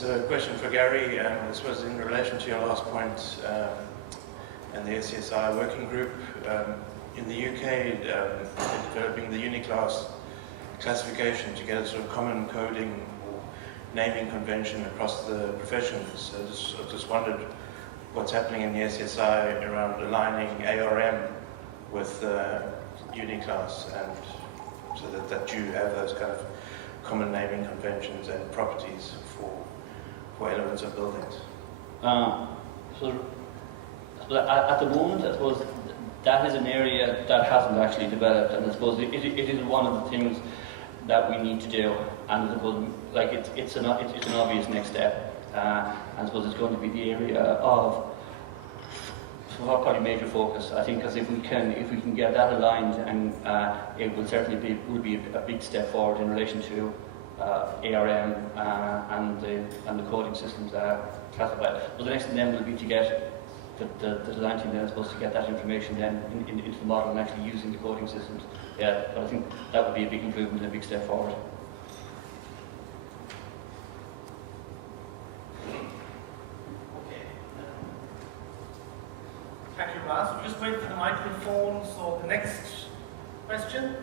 It's a question for Gary. This was in relation to your last point and the SCSI working group. In the UK, developing the Uniclass classification to get a sort of common coding or naming convention across the professions. I just wondered what's happening in the SCSI around aligning ARM with Uniclass, and so that you have those kind of common naming conventions and properties for elements of buildings. So at the moment, I suppose that is an area that hasn't actually developed, and I suppose it is one of the things that we need to do, and I suppose like it's an obvious next step, and I suppose it's going to be the area of probably major focus. I think because if we can get that aligned, and it will certainly be a big step forward in relation to ARM and the coding systems that are classified. But the next thing then will be to get the design team then is supposed to get that information then into the model and actually using the coding systems. Yeah, but I think that would be a big improvement and a big step forward. Okay. Thank you, Raz. We'll just wait for the microphone. So the next question.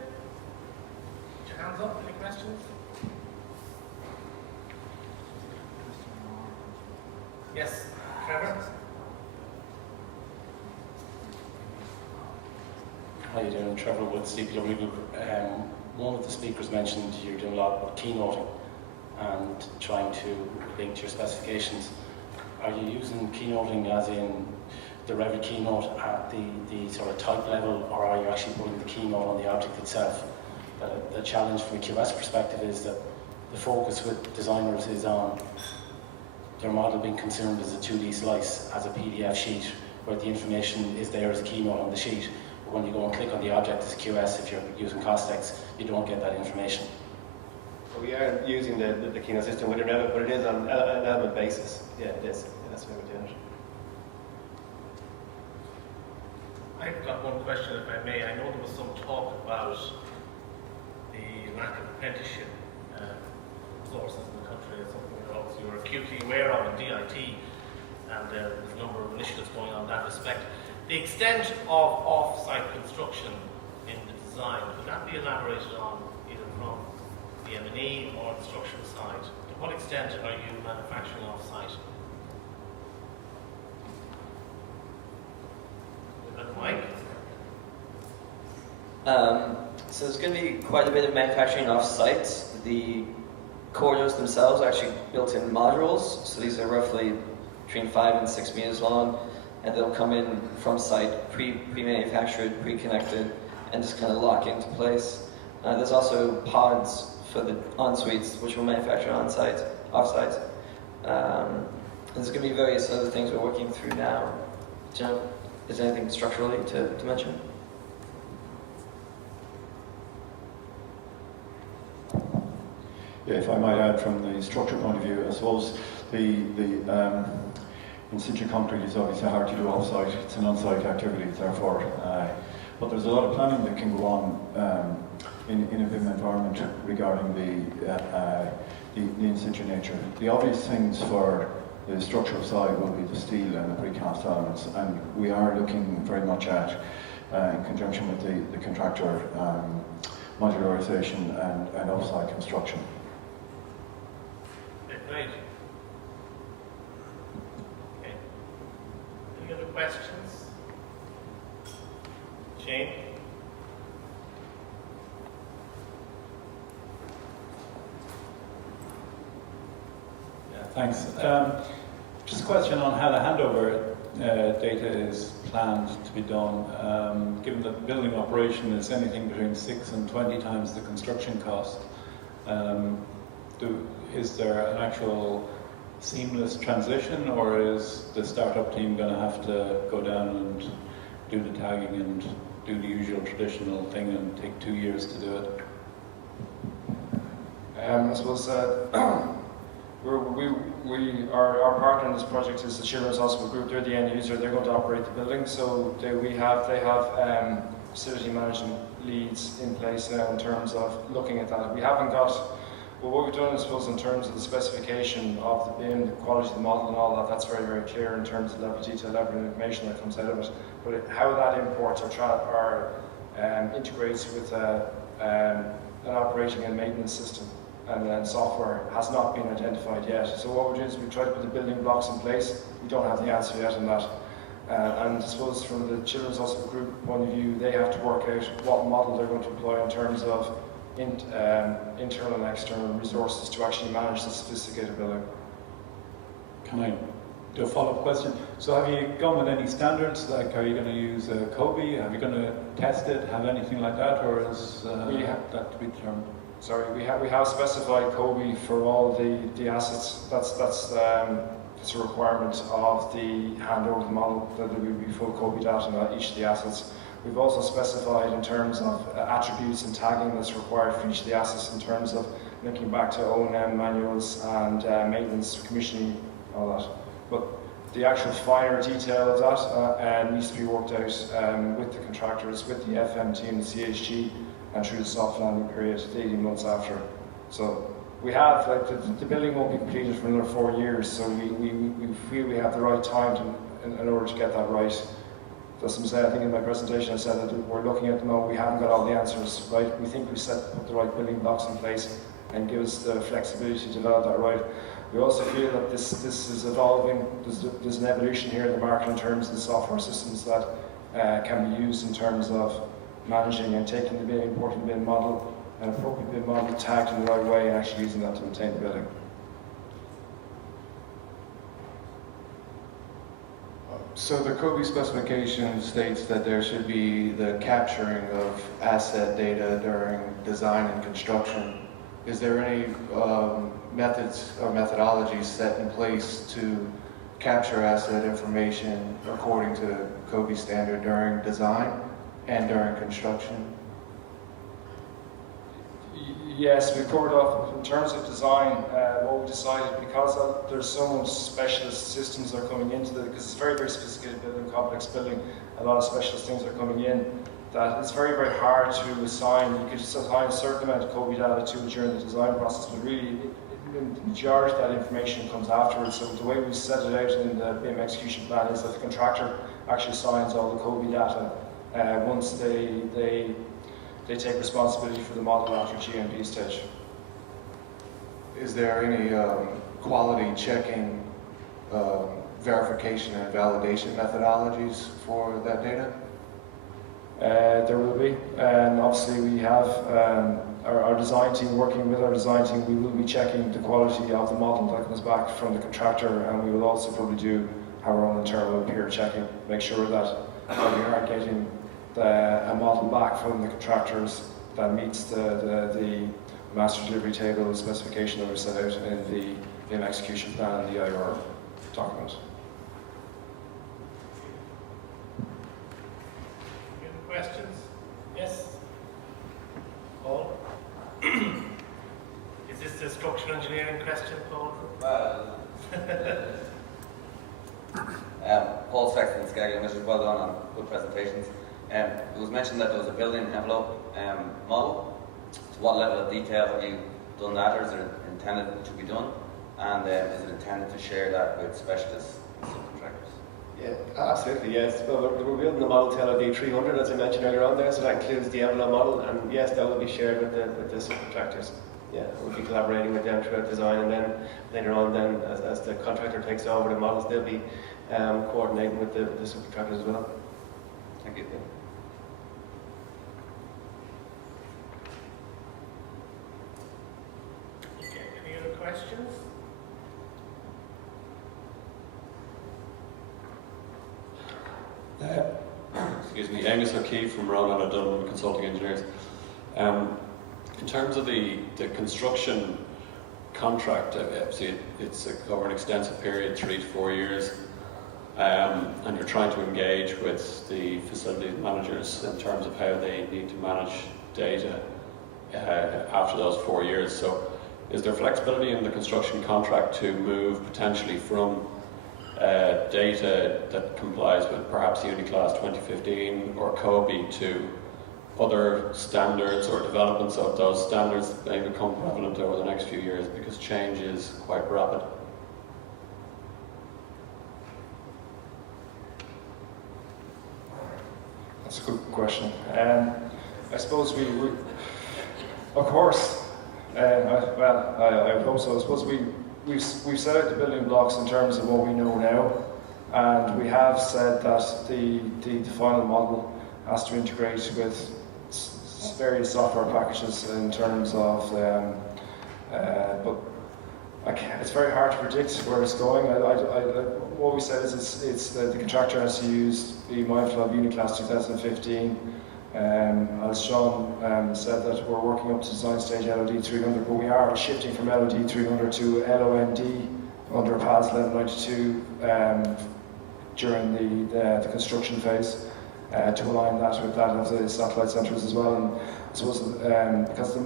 Put your hands up. Any questions? Yes, Trevor. How are you doing? Trevor with CPW Group. One of the speakers mentioned you're doing a lot about keynoting and trying to link to your specifications. Are you using keynoting as in the Revit keynote at the sort of type level, or are you actually putting the keynote on the object itself? The challenge from a QS perspective is that the focus with designers is on their model being consumed as a 2D slice, as a PDF sheet, where the information is there as a keynote on the sheet. But when you go and click on the object as a QS, if you're using Costex, you don't get that information. So we are using the keynote system within Revit, but it is on an element basis. Yeah, it is. That's why we're doing it. I've got one question, if I may. I know there was some talk about the lack of apprenticeship resources in the country. It's something that obviously you're acutely aware of in DIT, and there's a number of initiatives going on in that respect. The extent of off-site construction in the design, could that be elaborated on either from the M&E or the structural side? To what extent are you manufacturing off-site? Mike? So there's going to be quite a bit of manufacturing off-site. The corridors themselves are actually built in modules, so these are roughly between 5 and 6 meters long, and they'll come in from site pre-manufactured, pre-connected, and just kind of lock into place. There's also pods for the en-suites, which we'll manufacture on-site, off-site. There's going to be various other things we're working through now. John, is there anything structurally to mention? Yeah, if I might add, from the structure point of view, I suppose the in situ concrete is obviously hard to do off-site. It's an on-site activity, therefore. But there's a lot of planning that can go on in a BIM environment regarding the in situ nature. The obvious things for the structural side will be the steel and the precast elements, and we are looking very much at, in conjunction with the contractor, modularisation and off-site construction. Great. Okay. Any other questions? Shane? Yeah, thanks. Just a question on how the handover data is planned to be done. Given that the building operation is anything between 6 and 20 times the construction cost, is there an actual seamless transition, or is the startup team going to have to go down and do the tagging and do the usual traditional thing and take 2 years to do it? I suppose our partner in this project is the Children's Hospital Group. They're the end user. They're going to operate the building. So they have facility management leads in place in terms of looking at that. We haven't got But what we've done, I suppose, in terms of the specification of the BIM, the quality of the model and all that, that's very, very clear in terms of the level of detail, level of information that comes out of it. But how that imports or integrates with an operating and maintenance system and then software has not been identified yet. So what we're doing is we try to put the building blocks in place. We don't have the answer yet on that. And I suppose from the Children's Hospital Group point of view, they have to work out what model they're going to employ in terms of internal and external resources to actually manage the sophisticated building. Can I do a follow-up question? So have you gone with any standards? Like, are you going to use COBie? Are you going to test it? Have anything like that, or is that to be determined? Sorry, we have specified COBie for all the assets. That's a requirement of the handover of the model, that there will be full COBie data on each of the assets. We've also specified in terms of attributes and tagging that's required for each of the assets in terms of linking back to O&M manuals and maintenance, commissioning, all that. But the actual finer detail of that needs to be worked out with the contractors, with the FM team, the CHG, and through the soft landing period, 18 months after. So we have, like, the building won't be completed for another 4 years, so we feel we have the right time in order to get that right. That's what I'm saying. I think in my presentation I said that we're looking at the moment, we haven't got all the answers right. We think we put the right building blocks in place and give us the flexibility to develop that right. We also feel that this is evolving. There's an evolution here in the market in terms of the software systems that can be used in terms of managing and taking the BIM, importing the BIM model, and appropriate BIM model tagged in the right way and actually using that to maintain the building. So the COBie specification states that there should be the capturing of asset data during design and construction. Is there any methods or methodologies set in place to capture asset information according to COBie standard during design and during construction? Yes, we covered off in terms of design. What we decided, because there's so much specialist systems that are coming into it, because it's a very, very sophisticated building, complex building, a lot of specialist things are coming in, that it's very, very hard to assign. You could just assign a certain amount of COBie data to it during the design process, but really the majority of that information comes afterwards. So the way we set it out in the BIM execution plan is that the contractor actually assigns all the COBie data once they take responsibility for the model after GMP stage. Is there any quality checking, verification and validation methodologies for that data? There will be, and obviously we have our design team working with our design team. We will be checking the quality of the model that comes back from the contractor, and we will also probably do our own internal peer checking, make sure that we are getting a model back from the contractors that meets the master delivery table specification that we set out in the BIM execution plan and the IR document. Any other questions? Yes? Paul? Is this the structural engineering question, Paul? Paul Sexton, Skagit, well done on good presentations. It was mentioned that there was a building envelope model. To what level of detail have you done that, or is it intended to be done? And is it intended to share that with specialist subcontractors? Yeah, absolutely, yes. Well, we're building the model to LOD 300, as I mentioned earlier on there, so that includes the envelope model, and yes, that will be shared with the subcontractors. Yeah, we'll be collaborating with them throughout design, and then later on, then as the contractor takes over the models, they'll be coordinating with the subcontractors as well. Thank you. Okay, any other questions? Excuse me, Angus O'Keefe from Ronan O'Donnell Consulting Engineers. In terms of the construction contract, obviously it's over an extensive period, 3 to 4 years, and you're trying to engage with the facility managers in terms of how they need to manage data after those 4 years. So is there flexibility in the construction contract to move potentially from data that complies with perhaps Uniclass 2015 or COBie to other standards or developments of those standards may become prevalent over the next few years, because change is quite rapid. That's a good question. I suppose we of course, I would hope so. I suppose we've set out the building blocks in terms of what we know now, and we have said that the final model has to integrate with various software packages in terms of, but it's very hard to predict where it's going. What we said is it's the contractor has to be mindful of Uniclass 2015. As Sean said, that we're working up to design stage LOD 300, but we are shifting from LOD 300 to LOMD under PAS 1192 during the construction phase to align that with that of the satellite centres as well. And I suppose because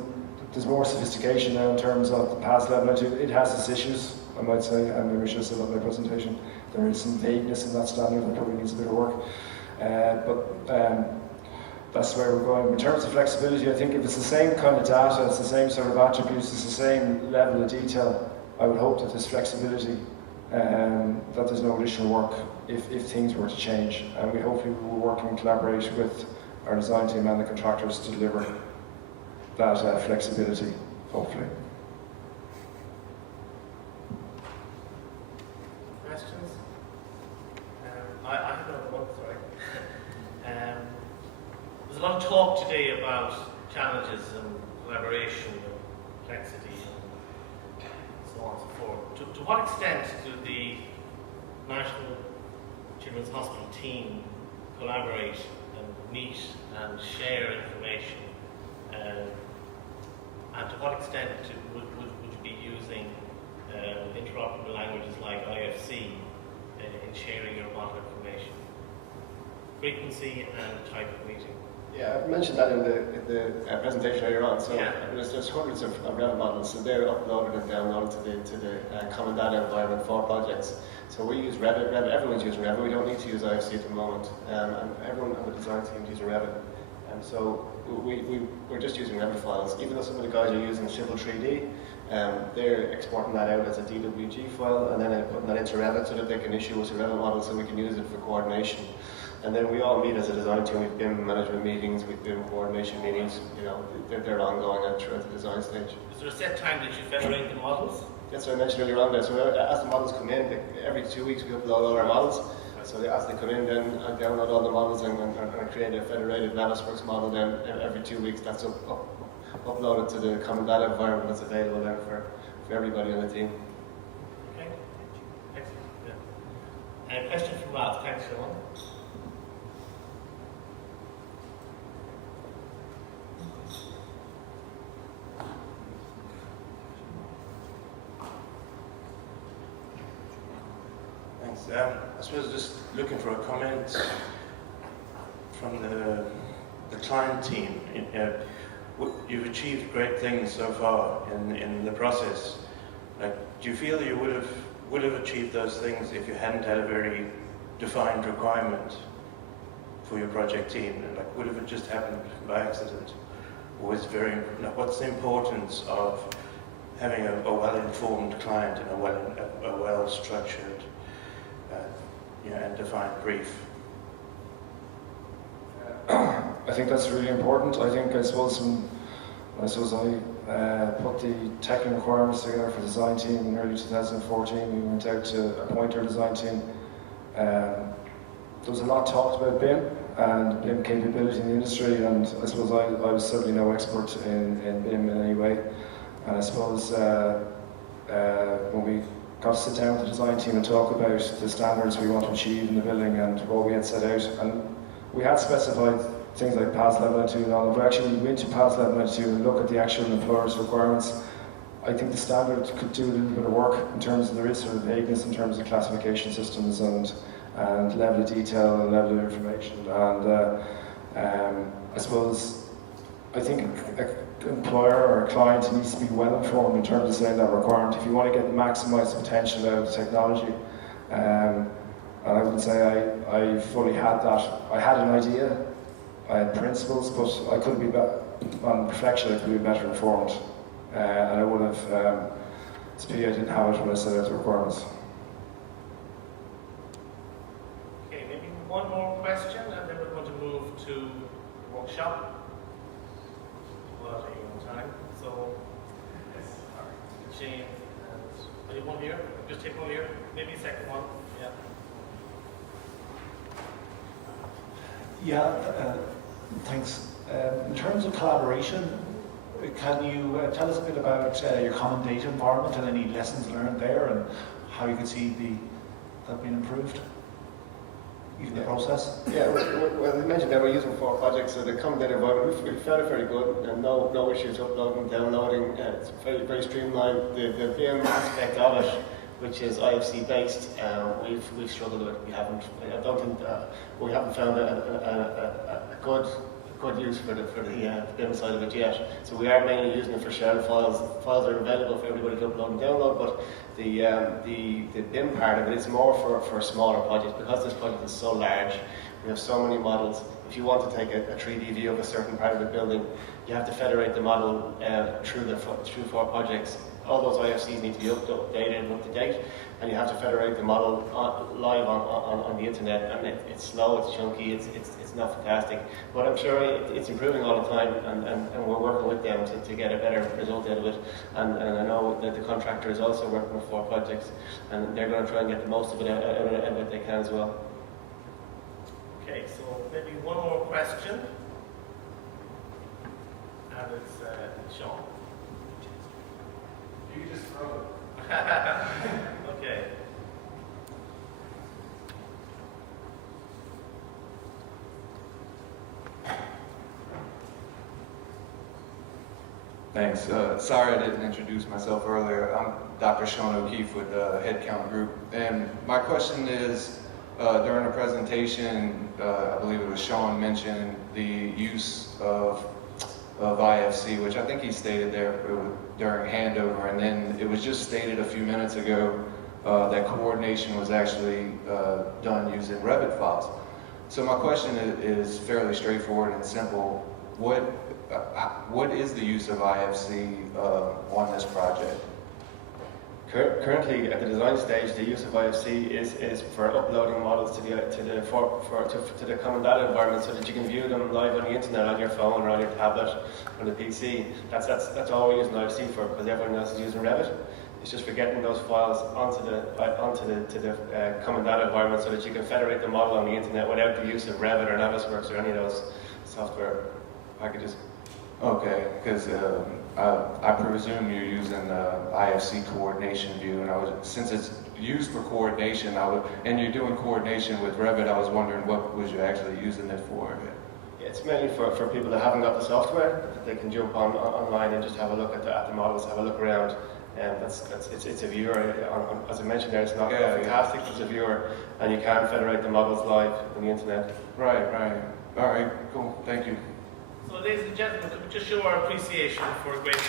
there's more sophistication now in terms of the PAS 1192, it has its issues, I might say, and maybe I should have said that in my presentation. There is some vagueness in that standard that probably needs a bit of work. That's where we're going. In terms of flexibility, I think if it's the same kind of data, it's the same sort of attributes, it's the same level of detail, I would hope that there's flexibility, that there's no additional work if things were to change. And we hopefully will work and collaborate with our design team and the contractors to deliver that flexibility, hopefully. Questions? I have another one, sorry. There's a lot of talk today about challenges and collaboration and complexity and so on and so forth. To what extent do the National Children's Hospital team collaborate and meet and share information? And to what extent would you be using interoperable languages like IFC in sharing your model information? Frequency and type of meeting. Yeah, I mentioned that in the presentation earlier on. So yeah. There's hundreds of Revit models, so they're uploaded and downloaded to the common data environment for projects. So we use Revit. Everyone's using Revit. We don't need to use IFC at the moment, and everyone on the design team is using Revit. And so we're just using Revit files. Even though some of the guys are using Civil 3D, they're exporting that out as a DWG file and then putting that into Revit so that they can issue us a Revit model so we can use it for coordination. And then we all meet as a design team. We've been management meetings, we've been coordination meetings. You know, they're ongoing and throughout the design stage. Is there a set time that you federate the models? That's what I mentioned earlier on there. So as the models come in, every 2 weeks we upload all our models. So as they come in, then I download all the models and create a federated Navisworks model. Then every 2 weeks, that's uploaded to the common data environment that's available then for everybody on the team. Okay, excellent. Yeah. Question from Ralph. Thanks, Sean. I suppose just looking for a comment from the client team. You've achieved great things so far in the process. Like, do you feel you would have achieved those things if you hadn't had a very defined requirement for your project team? And like, would have it just happened by accident? Or what's the importance of having a well-informed client and a well-structured and defined brief? I think that's really important. I suppose I put the technical requirements together for the design team in early 2014. We went out to appoint our design team. There was a lot talked about BIM and BIM capability in the industry, and I suppose I was certainly no expert in BIM in any way. And I suppose when we got to sit down with the design team and talk about the standards we want to achieve in the building and what we had set out, and we had specified things like PAS 1192 and all, but actually we went to PAS 1192 and look at the actual employer's requirements. I think the standard could do a little bit of work in terms of there is sort of vagueness in terms of classification systems and level of detail and level of information. And I think an employer or a client needs to be well informed in terms of saying that requirement if you want to get maximise the potential out of the technology. And I wouldn't say I fully had that. I had an idea I had principles, but I could be on reflection. I could be better informed, and I would have. It's a pity I didn't have it when I set out the requirements. Okay, maybe one more question, and then we're going to move to the workshop. Well, taking more time. So, Shane, and anyone here? Just take one here. Maybe a second one. Yeah. Yeah, thanks. In terms of collaboration, can you tell us a bit about your common data environment and any lessons learned there, and how you could see that being improved, even the process? Yeah, well, I mentioned that we're using 4 projects, so the common data environment, we found it very good, and no issues uploading, downloading. It's very, very streamlined. The VM aspect of it, which is IFC based, we've struggled with. We haven't found a good use for the BIM side of it yet. So we are mainly using it for shared files. Files are available for everybody to upload and download, but the BIM part of it is more for smaller projects. Because this project is so large, we have so many models. If you want to take a 3D view of a certain part of the building, you have to federate the model through 4 projects. All those IFCs need to be updated and up to date, and you have to federate the model live on the internet. And it's slow, it's chunky, it's not fantastic, but I'm sure it's improving all the time, and we're working with them to get a better result out of it. And I know that the contractor is also working with 4 projects, and they're going to try and get the most of it out of what they can as well. Okay, so maybe one more question, and it's Sean. You just throw it. Okay. Thanks. Sorry I didn't introduce myself earlier. I'm Dr. Sean O'Keefe with Headcount Group. And my question is, during the presentation, I believe it was Sean mentioned the use of IFC, which I think he stated there during handover, and then it was just stated a few minutes ago that coordination was actually done using Revit files. So my question is fairly straightforward and simple. What is the use of IFC on this project? Currently, at the design stage, the use of IFC is for uploading models to the common data environment, so that you can view them live on the internet, on your phone or on your tablet, on the PC. That's all we're using IFC for, because everyone else is using Revit. It's just for getting those files onto the common data environment, so that you can federate the model on the internet without the use of Revit or Navisworks or any of those software packages. Okay, because I presume you're using IFC coordination view, and since it's used for coordination, and you're doing coordination with Revit, I was wondering what was you actually using it for? Yeah, it's mainly for people that haven't got the software, that they can jump online and just have a look at the models, have a look around. And it's a viewer. As I mentioned there, it's not fantastic. It's a viewer, and you can federate the models live on the internet. Right. All right, cool. Thank you. So, ladies and gentlemen, could we just show our appreciation for a great